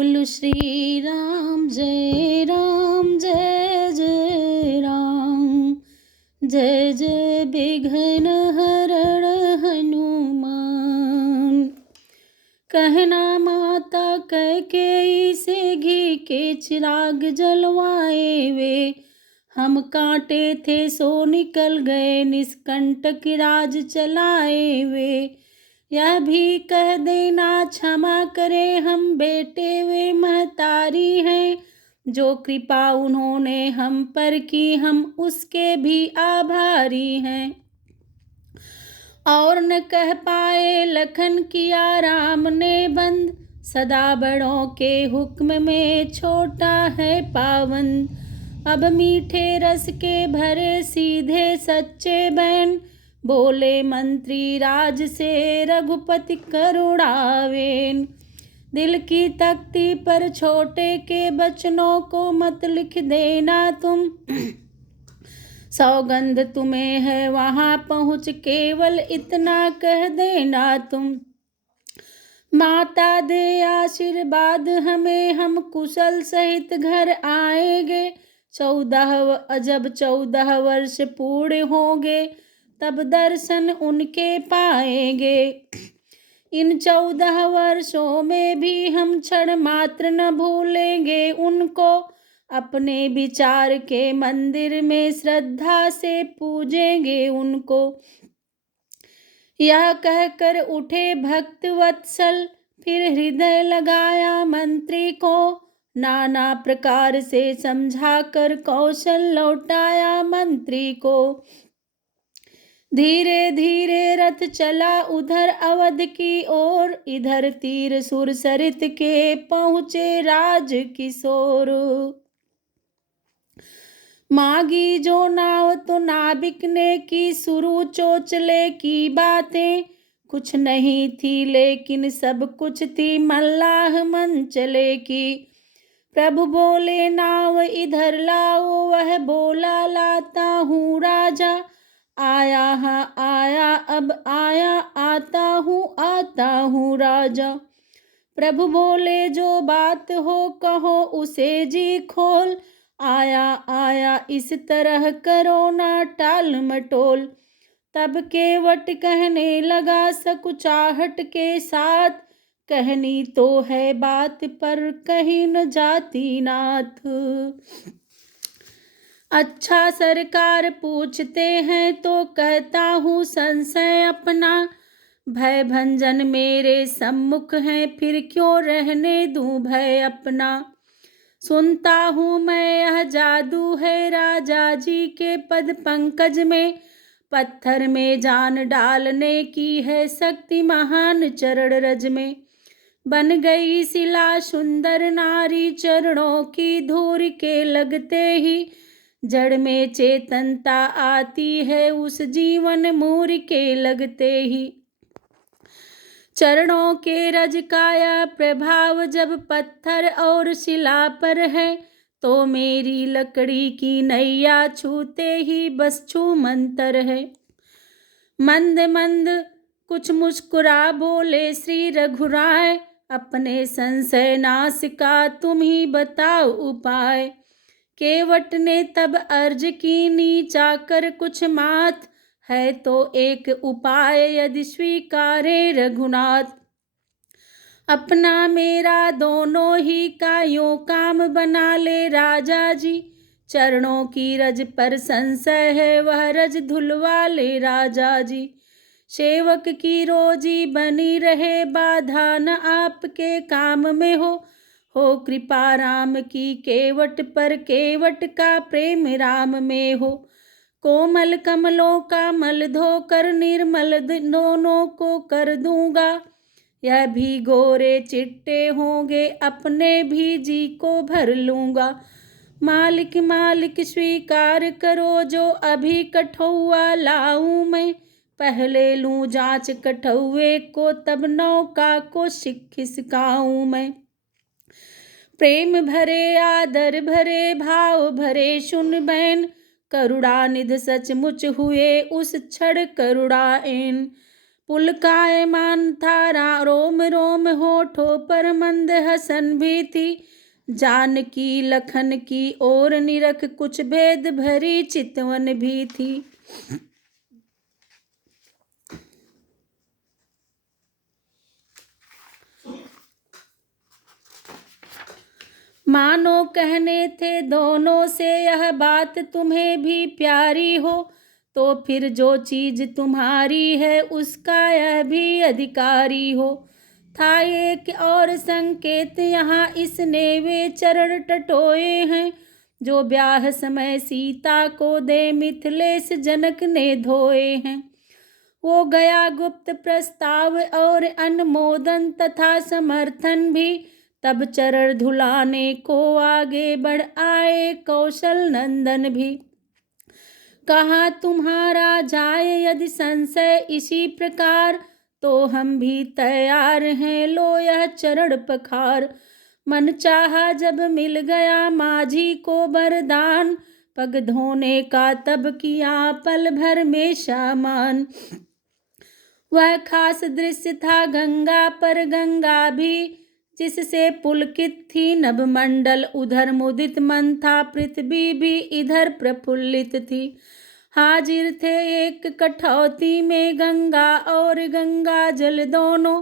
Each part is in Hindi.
बोल श्री राम जय राम, जय जय विघ्न हरण हनुमान। कहना माता कैकेयी से घी के चिराग जलवाए वे, हम कांटे थे सो निकल गए निष्कंटक राज चलाए वे। यह भी कह देना क्षमा करे हम बेटे वे महतारी हैं, जो कृपा उन्होंने हम पर की हम उसके भी आभारी हैं। और न कह पाए लखन किया राम ने बंद, सदा बड़ों के हुक्म में छोटा है पाबंद। अब मीठे रस के भरे सीधे सच्चे बैन, बोले मंत्री राज से रघुपति करुणावेन। दिल की तख्ती पर छोटे के बचनों को मत लिख देना तुम, सौगंध तुम्हें है वहां पहुँच केवल इतना कह देना तुम। माता दे आशीर्वाद हमें हम कुशल सहित घर आएंगे, 14 वर्ष पूर्ण होंगे तब दर्शन उनके पाएंगे। इन 14 वर्षों में भी हम क्षण मात्र न भूलेंगे उनको, अपने विचार के मंदिर में श्रद्धा से पूजेंगे उनको। यह कहकर उठे भक्त वत्सल, फिर हृदय लगाया मंत्री को, नाना प्रकार से समझा कर कौशल लौटाया मंत्री को। धीरे धीरे रथ चला उधर अवध की ओर, इधर तीर सुर सरित के पहुँचे राज किशोर। मांगी जो नाव तो नाविक ने की शुरू चोचले की बातें, कुछ नहीं थी लेकिन सब कुछ थी मल्लाह मंचले की। प्रभु बोले नाव इधर लाओ, वह बोला लाता हूँ राजा। आया हाँ आया अब आया, आता हूँ राजा। प्रभु बोले जो बात हो कहो उसे जी खोल, आया इस तरह करो ना टाल मटोल। तब केवट कहने लगा सकुचाहट के साथ, कहनी तो है बात पर कहीं न जाती नाथ। अच्छा सरकार पूछते हैं तो कहता हूँ संशय अपना, भय भंजन मेरे सम्मुख है फिर क्यों रहने दूं भय अपना। सुनता हूँ मैं यह जादू है राजा जी के पद पंकज में, पत्थर में जान डालने की है शक्ति महान चरण रज में। बन गई शिला सुंदर नारी चरणों की धूल के लगते ही, जड़ में चेतनता आती है उस जीवन मूर के लगते ही। चरणों के रज काया प्रभाव जब पत्थर और शिला पर है, तो मेरी लकड़ी की नैया छूते ही बस छू मंतर है। मंद मंद कुछ मुस्कुरा बोले श्री रघुराय, अपने संशय नाश का तुम ही बताओ उपाय। केवट ने तब अर्ज की नीचा कर कुछ मात, है तो एक उपाय यदि स्वीकारे रघुनाथ। अपना मेरा दोनों ही कायों काम बना ले राजा जी, चरणों की रज पर संशय है वह रज धुलवा ले राजा जी। सेवक की रोजी बनी रहे बाधा न आपके काम में हो कृपा राम की केवट पर, केवट का प्रेम राम में हो। कोमल कमलों का मल धोकर निर्मल दोनों को कर दूंगा, यह भी गोरे चिट्टे होंगे अपने भी जी को भर लूंगा। मालिक मालिक स्वीकार करो जो अभी कठौआ लाऊं मैं, पहले लूं जांच कठौए को तब नौका को खिसकाऊं मैं। प्रेम भरे आदर भरे भाव भरे सुन बैन, करुणा निध सचमुच हुए उस क्षण करुणाएन। पुलकायमान था रोम रोम, होठों पर मंद हसन भी थी। जानकी लखन की ओर निरख, कुछ भेद भरी चितवन भी थी। मानो कहने थे दोनों से, यह बात तुम्हें भी प्यारी हो, तो फिर जो चीज तुम्हारी है उसका यह भी अधिकारी हो। था एक और संकेत यहाँ इसने वे चरण टटोए हैं, जो ब्याह समय सीता को दे मिथिलेश जनक ने धोए हैं। वो गया गुप्त प्रस्ताव और अनुमोदन तथा समर्थन भी, तब चरण धुलाने को आगे बढ़ आए कौशल नंदन भी। कहा तुम्हारा जाए यदि संशय इसी प्रकार, तो हम भी तैयार हैं, लो यह चरण पखार। मन चाहा जब मिल गया माझी को वरदान, पग धोने का तब किया पल भर में शामान। वह खास दृश्य था गंगा पर, गंगा भी जिससे पुलकित थी नभमंडल, उधर मुदित मन था पृथ्वी भी इधर प्रफुल्लित थी। हाजिर थे एक कठौती में गंगा और गंगा जल दोनों,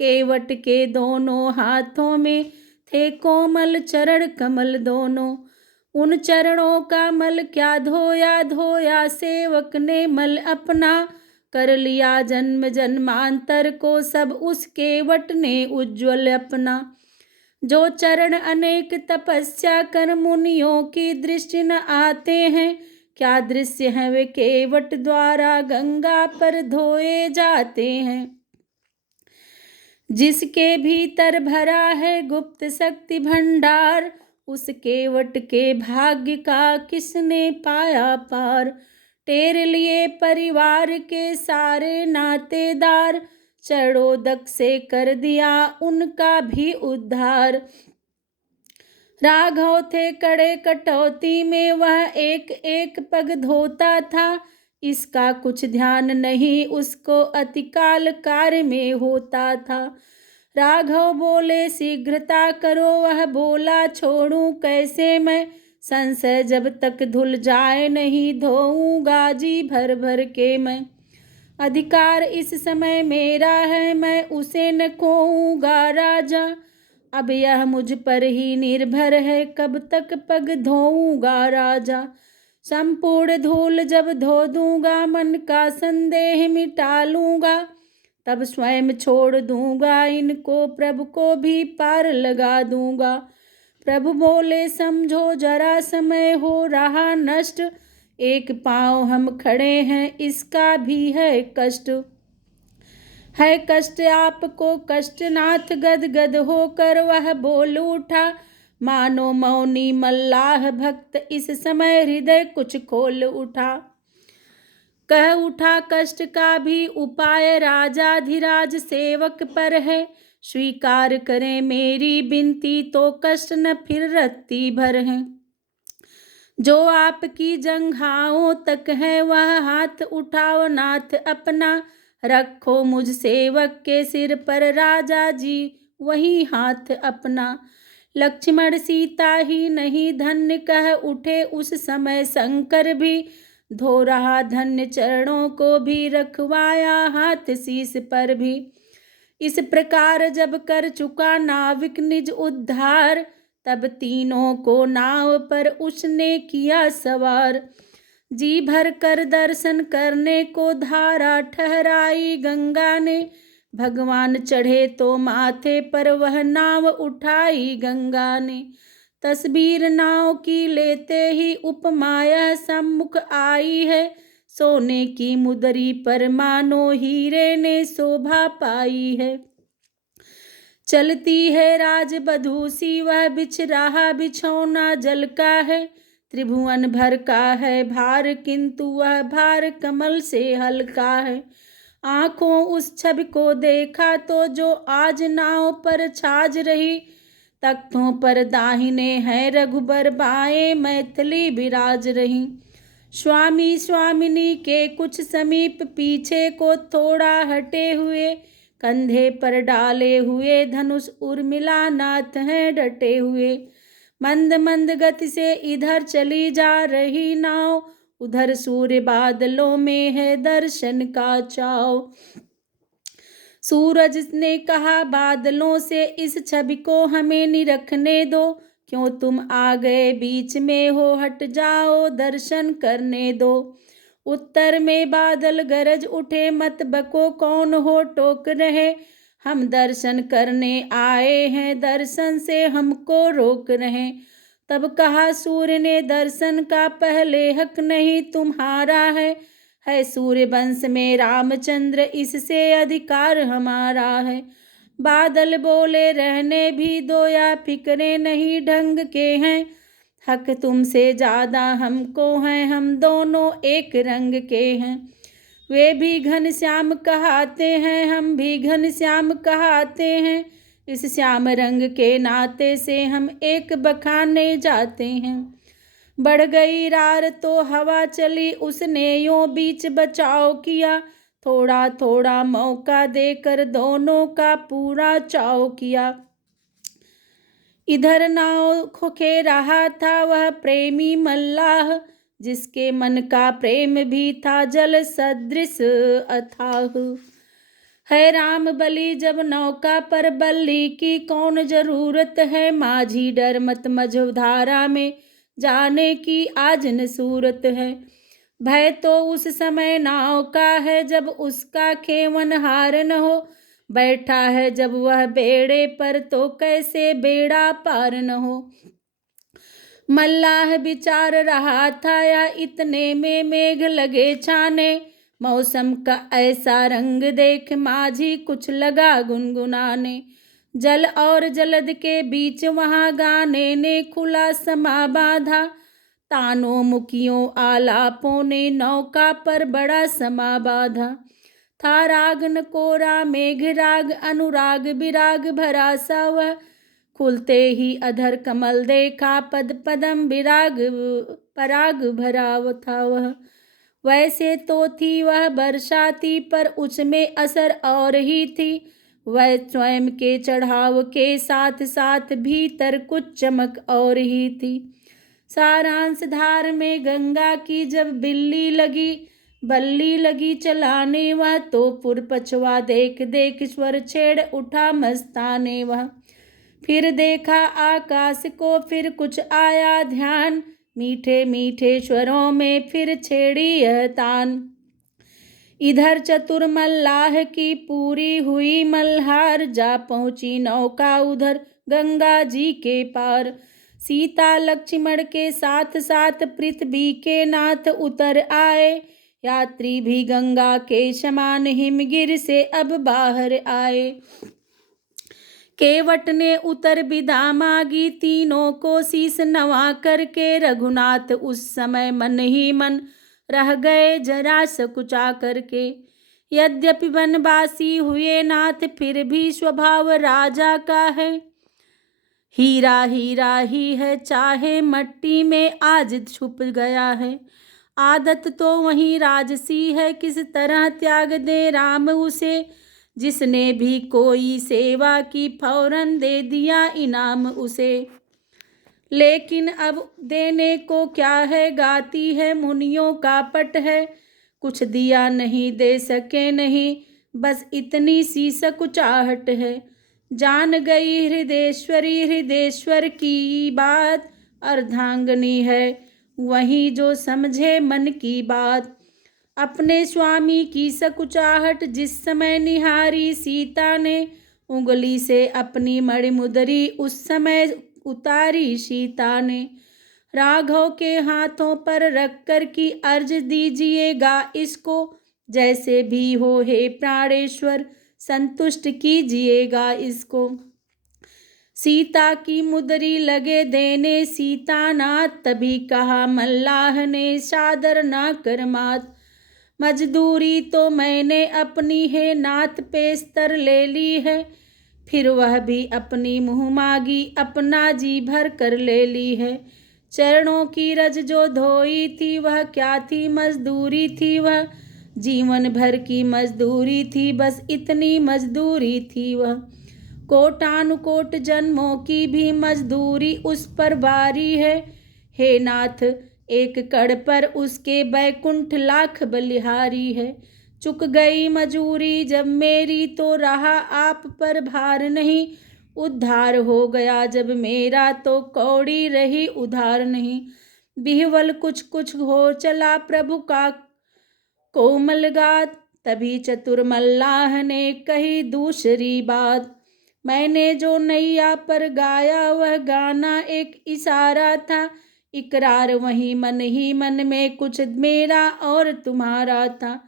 केवट के दोनों हाथों में थे कोमल चरण कमल दोनों। उन चरणों का मल क्या धोया धोया सेवक ने मल अपना, कर लिया जन्म जन्मांतर को सब उसके वट ने उज्ज्वल अपना। जो चरण अनेक तपस्या कर मुनियों की दृष्टि न आते हैं, क्या दृश्य हैं वे केवट द्वारा गंगा पर धोए जाते हैं। जिसके भीतर भरा है गुप्त शक्ति भंडार, उस केवट के भाग्य का किसने पाया पार। टेर लिए परिवार के सारे नातेदार, चरणोदक से कर दिया उनका भी उद्धार। राघव थे कड़े कटौती में, वह एक एक पग धोता था, इसका कुछ ध्यान नहीं उसको अतिकाल कार्य में होता था। राघव बोले शीघ्रता करो, वह बोला छोड़ूं कैसे मैं, संशय जब तक धुल जाए नहीं धोऊंगा जी भर भर के मैं। अधिकार इस समय मेरा है, मैं उसे न खोऊंगा राजा, अब यह मुझ पर ही निर्भर है, कब तक पग धोऊंगा राजा। संपूर्ण धूल जब धो दूंगा, मन का संदेह मिटा लूंगा, तब स्वयं छोड़ दूंगा इनको, प्रभु को भी पार लगा दूंगा। प्रभु बोले समझो जरा समय हो रहा नष्ट, एक पांव हम खड़े हैं इसका भी है कष्ट। है कष्ट आपको कष्ट नाथ, गद गद होकर वह बोल उठा, मानो मौनी मल्लाह भक्त इस समय हृदय कुछ खोल उठा। कह उठा कष्ट का भी उपाय राजाधिराज सेवक पर है, स्वीकार करें मेरी विनती तो कष्ट न फिर रत्ती भर है। जो आपकी जंघाओं तक है वह हाथ उठाओ नाथ अपना, रखो मुझ सेवक के सिर पर राजा जी वही हाथ अपना। लक्ष्मण सीता ही नहीं धन्य कह उठे उस समय शंकर भी, धो रहा धन्य चरणों को भी रखवाया हाथ शीस पर भी। इस प्रकार जब कर चुका नाविक निज उद्धार, तब तीनों को नाव पर उसने किया सवार। जी भर कर दर्शन करने को धारा ठहराई गंगा ने, भगवान चढ़े तो माथे पर वह नाव उठाई गंगा ने। तस्वीर नाव की लेते ही उपमाया सम्मुख आई है, सोने की मुदरी पर मानो हीरे ने शोभा पाई है। चलती है राजबधू सी वह बिछ रहा बिछौना जल का है, त्रिभुवन भर का है भार किंतु वह भार कमल से हल्का है। आंखों उस छवि को देखा तो जो आज नाव पर छाज रही, तख्तों पर दाहिने हैं रघुबर बाएं मैथिली विराज रही। स्वामी स्वामिनी के कुछ समीप पीछे को थोड़ा हटे हुए, कंधे पर डाले हुए धनुष उर्मिला नाथ हैं डटे हुए। मंद मंद गति से इधर चली जा रही नाव, उधर सूर्य बादलों में है दर्शन का चाव। सूरज ने कहा बादलों से, इस छवि को हमें निरखने दो, क्यों तुम आ गए बीच में हो, हट जाओ दर्शन करने दो। उत्तर में बादल गरज उठे, मत बको कौन हो टोक रहे, हम दर्शन करने आए हैं, दर्शन से हमको रोक रहे। तब कहा सूर्य ने, दर्शन का पहले हक नहीं तुम्हारा है सूर्य वंश में रामचंद्र, इससे अधिकार हमारा है। बादल बोले, रहने भी दो या फिक्रे नहीं ढंग के हैं, हक तुमसे ज्यादा हमको है, हम दोनों एक रंग के हैं। वे भी घनश्याम कहाते हैं, हम भी घनश्याम कहाते हैं, इस श्याम रंग के नाते से हम एक बखाने जाते हैं। बढ़ गई रार तो हवा चली, उसने यूं बीच बचाव किया, थोड़ा थोड़ा मौका देकर दोनों का पूरा चाव किया। इधर नाव खोखे रहा था वह प्रेमी मल्लाह, जिसके मन का प्रेम भी था जल सदृश अथाह। है राम बलि जब नौका पर, बल्ली की कौन जरूरत है, माझी डर मत मझधारा में, जाने की आज न सूरत है। भय तो उस समय नाव का है, जब उसका खेवनहार न हो, बैठा है जब वह बेड़े पर, तो कैसे बेड़ा पार न हो। मल्लाह विचार रहा था या इतने में मेघ लगे छाने, मौसम का ऐसा रंग देख माझी कुछ लगा गुनगुनाने। जल और जलद के बीच वहाँ गाने ने खुला समा बांधा, तानों मुखियों आलापों ने नौका पर बड़ा समा बांधा। था राग न कोरा मेघ राग, अनुराग विराग भरा सा वह, खुलते ही अधर कमल देखा, पद पदम विराग पराग भरा था वह। वैसे तो थी वह बरसाती, पर उसमें असर और ही थी, वह स्वयं के चढ़ाव के साथ साथ भीतर कुछ चमक और ही थी। सारांश धार में गंगा की जब बल्ली लगी चलाने, वह तो पुर पछवा देख देख स्वर छेड़ उठा मस्ताने वह। फिर देखा आकाश को, फिर कुछ आया ध्यान, मीठे मीठे स्वरों में फिर छेड़ी यह तान। इधर चतुर मल्लाह की पूरी हुई मल्हार, जा पहुंची नौका उधर गंगा जी के पार। सीता लक्ष्मण के साथ साथ पृथ्वी के नाथ उतर आए, यात्री भी गंगा के समान हिमगिर से अब बाहर आए। केवट ने उतर विदा मांगी, तीनों को शीस नवा करके, रघुनाथ उस समय मन ही मन रह गए जरा सकुचा करके। यद्यपि वनवासी हुए नाथ, फिर भी स्वभाव राजा का है, हीरा हीरा ही है चाहे मट्टी में आज छुप गया है। आदत तो वही राजसी है, किस तरह त्याग दे राम उसे, जिसने भी कोई सेवा की फौरन दे दिया इनाम उसे। लेकिन अब देने को क्या है, गाती है मुनियों का पट है, कुछ दिया नहीं दे सके नहीं, बस इतनी सी सकुचाहट है। जान गई हृदयेश्वर की बात, अर्धांगनी है वही जो समझे मन की बात। अपने स्वामी की सकुचाहट जिस समय निहारी सीता ने, उंगली से अपनी मणिमुद्री उस समय उतारी सीता ने। राघव के हाथों पर रखकर की अर्ज दीजिएगा इसको, जैसे भी हो हे प्राणेश्वर संतुष्ट कीजिएगा इसको। सीता की मुद्री लगे देने सीतानाथ, तभी कहा मल्लाह ने सादर ना कर मात। मजदूरी तो मैंने अपनी है नाथ पेस्तर ले ली है, फिर वह भी अपनी मुँह मागी अपना जी भर कर ले ली है। चरणों की रज जो धोई थी वह क्या थी, मजदूरी थी वह, जीवन भर की मजदूरी थी, बस इतनी मजदूरी थी वह। कोटानुकोट जन्मों की भी मजदूरी उस पर बारी है, हे नाथ एक कड़ पर उसके बैकुंठ लाख बलिहारी है। चुक गई मजूरी जब मेरी तो रहा आप पर भार नहीं, उद्धार हो गया जब मेरा तो कौड़ी रही उधार नहीं। बिहवल कुछ कुछ हो चला प्रभु का कोमल गात, तभी चतुर मल्लाह ने कही दूसरी बात। मैंने जो नैया पर गाया वह गाना एक इशारा था, इकरार वही मन ही मन में कुछ मेरा और तुम्हारा था।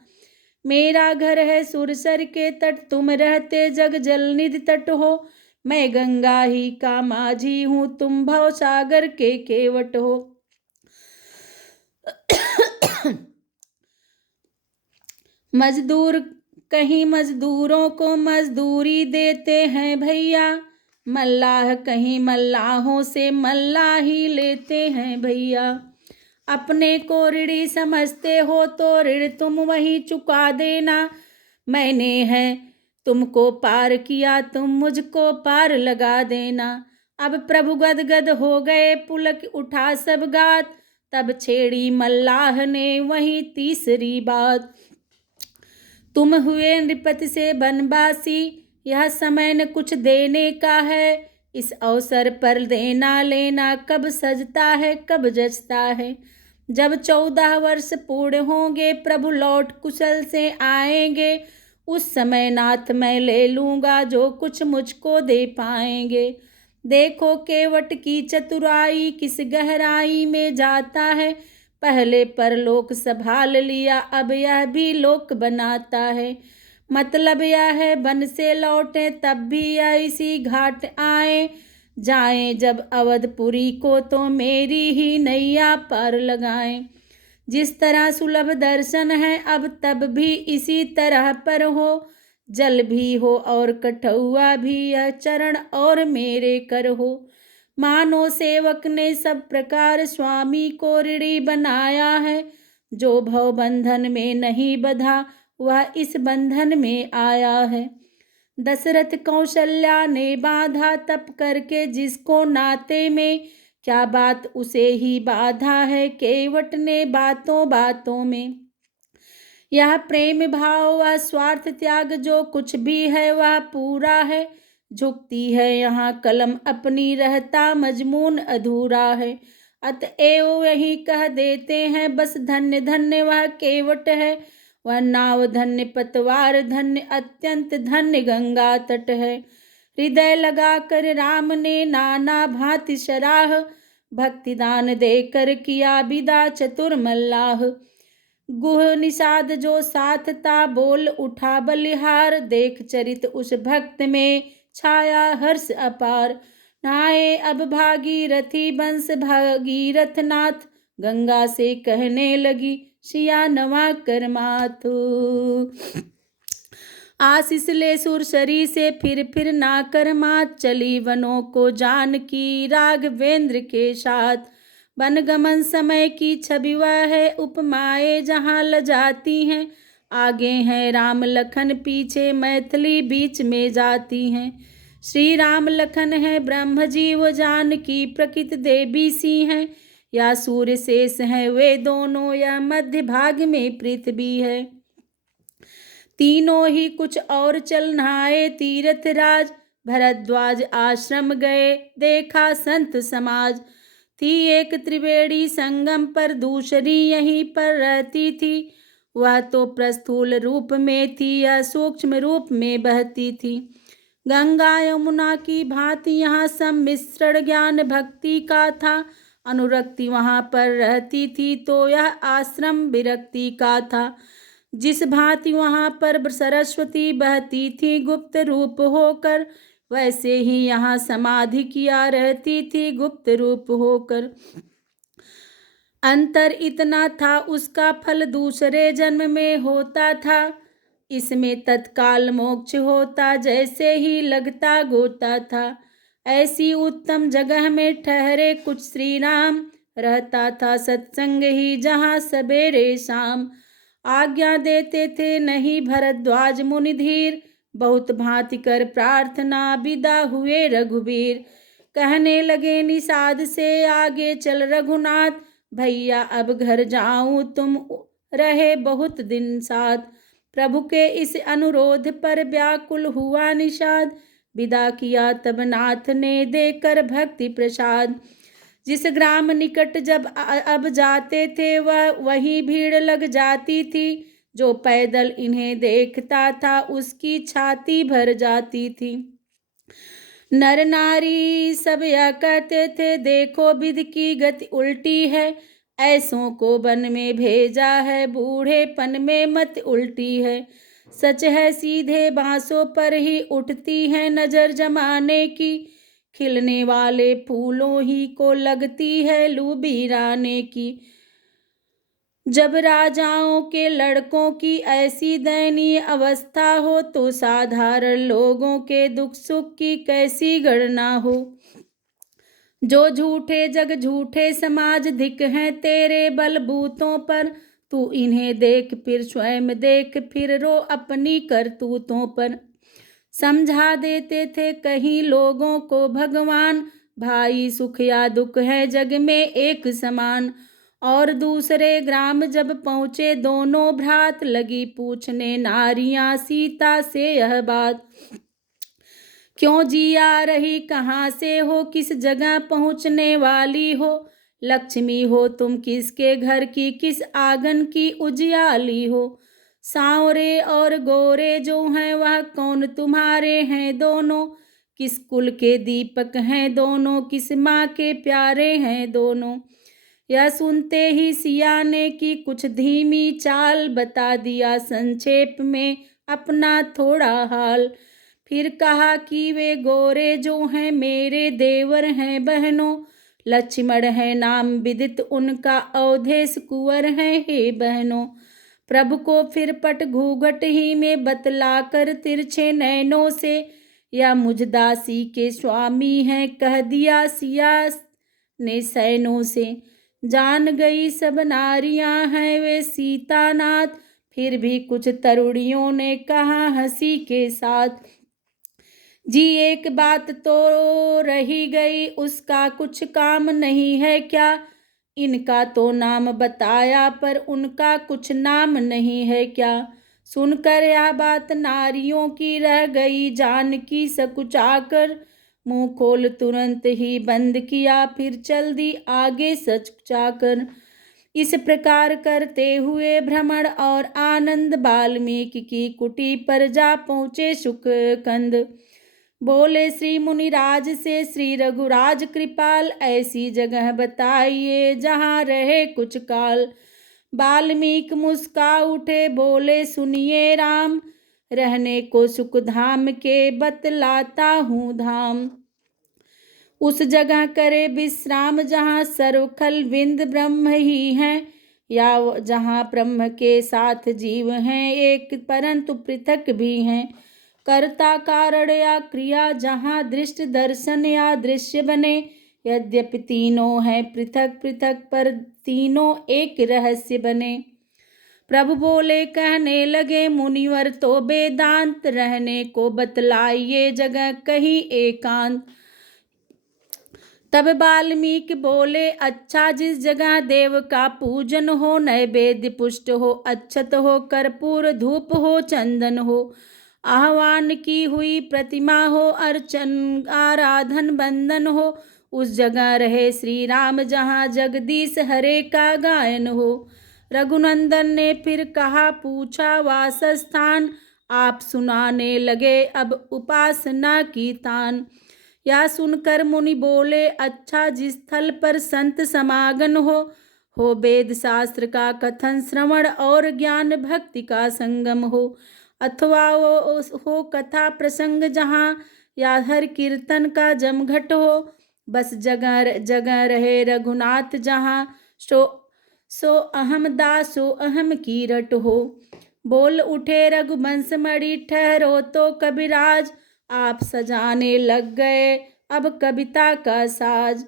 मेरा घर है सुरसर के तट, तुम रहते जग जल निधि तट हो, मैं गंगा ही का माझी हूँ, तुम भव सागर के केवट हो। मजदूर कहीं मजदूरों को मजदूरी देते हैं भैया, मल्लाह कहीं मल्लाहों से मल्लाही लेते हैं भैया। अपने को ऋणी समझते हो तो ऋण तुम वही चुका देना, मैंने है तुमको पार किया तुम मुझको पार लगा देना। अब प्रभु गदगद हो गए पुलक उठा सब गात, तब छेड़ी मल्लाह ने वही तीसरी बात। तुम हुए नृपति से बनवासी, यह समय न कुछ देने का है, इस अवसर पर देना लेना कब सजता है कब जचता है। जब 14 वर्ष पूर्ण होंगे प्रभु लौट कुशल से आएंगे, उस समय नाथ मैं ले लूँगा जो कुछ मुझको दे पाएंगे। देखो केवट की चतुराई किस गहराई में जाता है, पहले परलोक संभाल लिया अब यह भी लोक बनाता है। मतलब यह है वन से लौटे तब भी यह इसी घाट आए, जाएं जब अवधपुरी को तो मेरी ही नैया पार लगाएं। जिस तरह सुलभ दर्शन है अब तब भी इसी तरह पर हो, जल भी हो और कठौआ भी यह चरण और मेरे कर हो। मानो सेवक ने सब प्रकार स्वामी को ऋणी बनाया है, जो भव बंधन में नहीं बंधा वह इस बंधन में आया है। दशरथ कौशल्या ने बाधा तप करके जिसको नाते में, क्या बात उसे ही बाधा है केवट ने बातों बातों में। यह प्रेम भाव व स्वार्थ त्याग जो कुछ भी है वह पूरा है, झुकती है यहाँ कलम अपनी रहता मजमून अधूरा है। अतएव यही कह देते हैं बस धन्य धन्य वह केवट है, वह नाव धन्य पतवार धन्य अत्यंत धन्य गंगा तट है। हृदय लगाकर राम ने नाना भांति सराह, भक्तिदान देकर किया विदा चतुर मल्लाह। गुह निषाद जो साथ था बोल उठा बलिहार, देख चरित उस भक्त में छाया हर्ष अपार। नाए अब भागीरथी बंश भागीरथ नाथ, गंगा से कहने लगी सिया नवा कर माथु। आशीष ले सुरसरी से फिर ना कर मात, चली वनों को जानकी राघवेंद्र के साथ। वनगमन समय की छवि वह है, उपमाएं जहाँ लजाती हैं, आगे हैं राम लखन पीछे मैथिली बीच में जाती हैं। श्री राम लखन है ब्रह्म जीव जानकी प्रकृति देवी सी हैं, या सूर्य शेष है वे दोनों या मध्य भाग में पृथ्वी है। तीनों ही कुछ और चल नहाए तीर्थ राज, भरद्वाज आश्रम गए देखा संत समाज। थी एक त्रिवेणी संगम पर दूसरी यहीं पर रहती थी, वह तो प्रस्थूल रूप में थी या सूक्ष्म रूप में बहती थी। गंगा यमुना की भांति यहाँ सम्मिश्रण ज्ञान भक्ति का था, अनुरक्ति वहाँ पर रहती थी तो यह आश्रम विरक्ति का था। जिस भांति वहाँ पर सरस्वती बहती थी गुप्त रूप होकर, वैसे ही यहाँ समाधि किया रहती थी गुप्त रूप होकर। अंतर इतना था उसका फल दूसरे जन्म में होता था, इसमें तत्काल मोक्ष होता जैसे ही लगता गोता था। ऐसी उत्तम जगह में ठहरे कुछ श्री राम, रहता था सत्संग ही जहाँ सवेरे शाम। आज्ञा देते थे नहीं भरद्वाज मुनि धीर, बहुत भांति कर प्रार्थना विदा हुए रघुवीर। कहने लगे निषाद से आगे चल रघुनाथ, भैया अब घर जाऊं तुम रहे बहुत दिन साथ। प्रभु के इस अनुरोध पर व्याकुल हुआ निषाद, विदा किया तब नाथ ने देकर भक्ति प्रसाद। जिस ग्राम निकट जब अब जाते थे वह वहीं भीड़ लग जाती थी, जो पैदल इन्हें देखता था उसकी छाती भर जाती थी। नर नारी सब यह कहते थे देखो विधि की गति उल्टी है, ऐसों को वन में भेजा है बूढ़ेपन में मत उल्टी है। सच है सीधे बांसों पर ही उठती है नजर जमाने की, खिलने वाले फूलों ही को लगती है लू बीराने की। जब राजाओं के लड़कों की ऐसी दयनीय अवस्था हो, तो साधारण लोगों के दुख सुख की कैसी गणना हो। जो झूठे जग झूठे समाज धिक हैं तेरे बलबूतों पर, तू इन्हें देख फिर स्वयं देख फिर रो अपनी करतूतों पर। समझा देते थे कहीं लोगों को भगवान, भाई सुख या दुख है जग में एक समान। और दूसरे ग्राम जब पहुँचे दोनों भ्रात, लगी पूछने नारियां सीता से यह बात। क्यों जी आ रही कहाँ से हो, किस जगह पहुँचने वाली हो। लक्ष्मी हो तुम किसके घर की, किस आंगन की उजियाली हो। सांवरे और गोरे जो हैं वह कौन तुम्हारे हैं दोनों, किस कुल के दीपक हैं दोनों, किस माँ के प्यारे हैं दोनों। यह सुनते ही सिया ने की कुछ धीमी चाल, बता दिया संक्षेप में अपना थोड़ा हाल। फिर कहा कि वे गोरे जो हैं मेरे देवर हैं बहनों, लक्ष्मण है नाम विदित उनका, अवधेश कुंवर है हे बहनों। प्रभु को फिर पट घूंघट ही में बतलाकर तिरछे नैनों से, या मुझ दासी के स्वामी हैं कह दिया सिया ने सैनों से। जान गई सब नारियां हैं वे सीतानाथ, फिर भी कुछ तरुणियों ने कहा हंसी के साथ। जी एक बात तो रही गई उसका कुछ काम नहीं है क्या, इनका तो नाम बताया पर उनका कुछ नाम नहीं है क्या। सुनकर यह बात नारियों की रह गई जानकी सकुचाकर, मुंह खोल तुरंत ही बंद किया फिर चल दी आगे सकुचाकर। इस प्रकार करते हुए भ्रमण और आनंद वाल्मीकि की कुटी पर जा पहुँचे शुककंद। बोले श्री मुनिराज से श्री रघुराज कृपाल, ऐसी जगह बताइए जहाँ रहे कुछ काल। वाल्मीकि मुस्का उठे बोले सुनिए राम, रहने को सुख धाम के बतलाता हूँ धाम। उस जगह करे विश्राम जहाँ सर्वखल विंद ब्रह्म ही हैं, या जहाँ ब्रह्म के साथ जीव हैं एक परंतु पृथक भी हैं। कर्ता कारण या क्रिया जहाँ दृष्ट दर्शन या दृश्य बने, यद्यपि तीनों हैं पृथक पृथक पर तीनों एक रहस्य बने। प्रभु बोले कहने लगे मुनिवर तो वेदांत, रहने को बतलाइए जगह कहीं एकांत। तब वाल्मीकि बोले अच्छा जिस जगह देव का पूजन हो, नैवेद्य पुष्ट हो अक्षत हो कर्पूर धूप हो चंदन हो, आह्वान की हुई प्रतिमा हो अर्चन आराधन बंदन हो, उस जगह रहे श्री राम जहाँ जगदीश हरे का गायन हो। रघुनंदन ने फिर कहा पूछा वासस्थान, आप सुनाने लगे अब उपासना की तान। या सुनकर मुनि बोले अच्छा जिस स्थल पर संत समागम हो वेद शास्त्र का कथन श्रवण और ज्ञान भक्ति का संगम हो, अथवा हो कथा प्रसंग जहाँ या हर कीर्तन का जमघट हो, बस जगह जगह रहे रघुनाथ जहाँ सो अहम दासो अहम कीरट हो। बोल उठे रघुवंश मणि ठहरो तो कविराज, आप सजाने लग गए अब कविता का साज।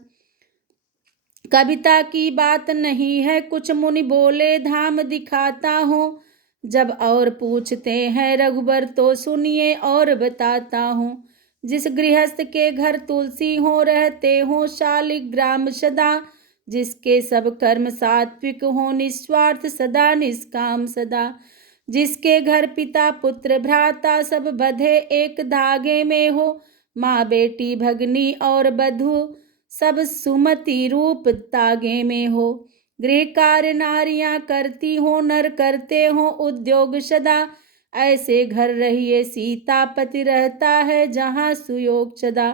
कविता की बात नहीं है, कुछ मुनि बोले धाम दिखाता हूँ। जब और पूछते हैं रघुबर तो सुनिए और बताता हूँ। जिस गृहस्थ के घर तुलसी हो रहते हो शालिग्राम सदा, जिसके सब कर्म सात्विक हो निस्वार्थ सदा निष्काम सदा, जिसके घर पिता पुत्र भ्राता सब बंधे एक धागे में हो, माँ बेटी भगनी और बधू सब सुमति रूप तागे में हो। गृह कार्य नारियां करती हो नर करते हो उद्योग सदा, ऐसे घर रहिए सीतापति रहता है जहाँ सुयोग सदा।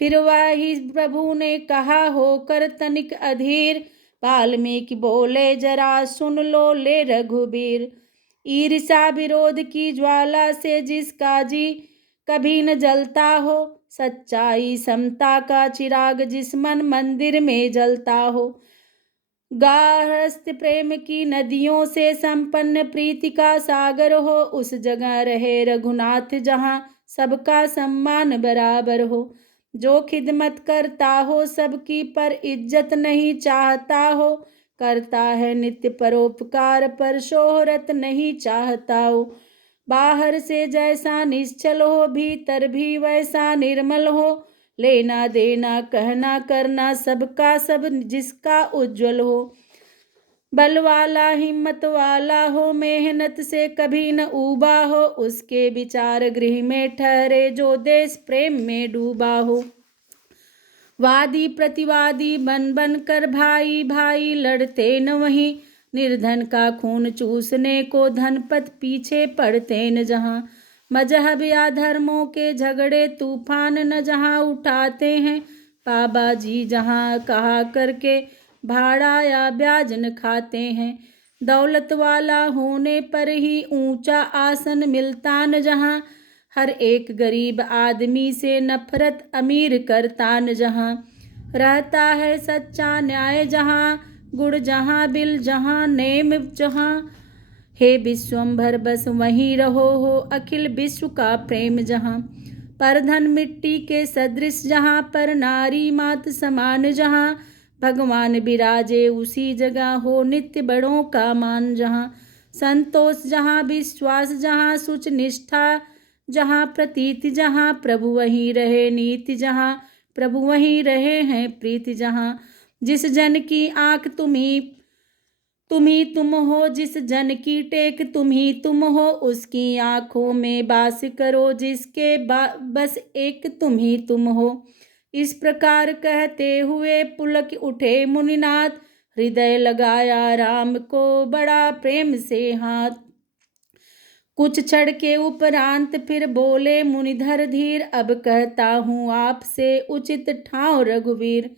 फिर वही प्रभु ने कहा होकर तनिक अधीर, वाल्मीकि बोले जरा सुन लो ले रघुबीर। ईर्षा विरोध की ज्वाला से जिसका जी कभी न जलता हो, सच्चाई समता का चिराग जिस मन मंदिर में जलता हो। गारहस्थ प्रेम की नदियों से संपन्न प्रीति का सागर हो, उस जगह रहे रघुनाथ जहाँ सबका सम्मान बराबर हो। जो खिदमत करता हो सबकी पर इज्जत नहीं चाहता हो, करता है नित्य परोपकार पर शोहरत नहीं चाहता हो। बाहर से जैसा निश्चल हो भीतर भी वैसा निर्मल हो, लेना देना कहना करना सबका सब जिसका उज्जवल हो। बल वाला हिम्मत वाला हो मेहनत से कभी न ऊबा हो, उसके विचार गृह में ठहरे जो देश प्रेम में डूबा हो। वादी प्रतिवादी बन बन कर भाई भाई लड़ते न वहीं, निर्धन का खून चूसने को धनपत पीछे पड़ते न जहाँ। मजहब या धर्मों के झगड़े तूफान न जहाँ उठाते हैं, बाबा जी जहाँ कहा करके भाड़ा या ब्याज न खाते हैं। दौलत वाला होने पर ही ऊंचा आसन मिलता न जहाँ, हर एक गरीब आदमी से नफरत अमीर करता न जहाँ। रहता है सच्चा न्याय जहाँ, गुड़ जहाँ बिल जहाँ नेम जहाँ, हे विश्वम्भर बस वहीं रहो हो अखिल विश्व का प्रेम जहाँ। पर धन मिट्टी के सदृश जहाँ, पर नारी मात समान जहाँ, भगवान विराजे उसी जगह हो नित्य बड़ों का मान जहाँ। संतोष जहाँ विश्वास जहाँ, सुच निष्ठा जहाँ प्रतीति जहाँ, प्रभु वहीं रहे नीति जहाँ, प्रभु वहीं रहे हैं प्रीति जहाँ। जिस जन की आँख तुम ही तुम हो, जिस जन की टेक तुम हो, उसकी आँखों में बास करो जिसके बस एक तुम हो। इस प्रकार कहते हुए पुलक उठे मुनिनाथ, हृदय लगाया राम को बड़ा प्रेम से हाथ। कुछ क्षण के उपरांत फिर बोले मुनिधर धीर, अब कहता हूँ आपसे उचित ठाव रघुवीर।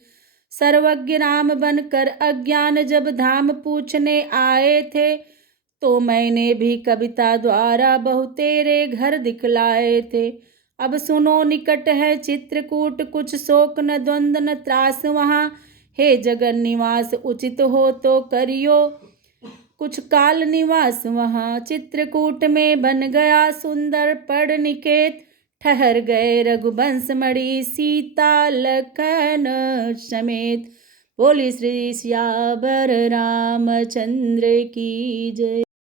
सर्वज्ञ राम बनकर अज्ञान जब धाम पूछने आए थे, तो मैंने भी कविता द्वारा बहुतेरे घर दिखलाए थे। अब सुनो निकट है चित्रकूट, कुछ शोक न द्वंद न त्रास वहाँ, हे जगन निवास उचित हो तो करियो कुछ काल निवास वहाँ। चित्रकूट में बन गया सुंदर पड़ निकेत, ठहर गए रघुवंश मणि सीता लखन समेत। बोली श्री सियावर रामचंद्र की जय।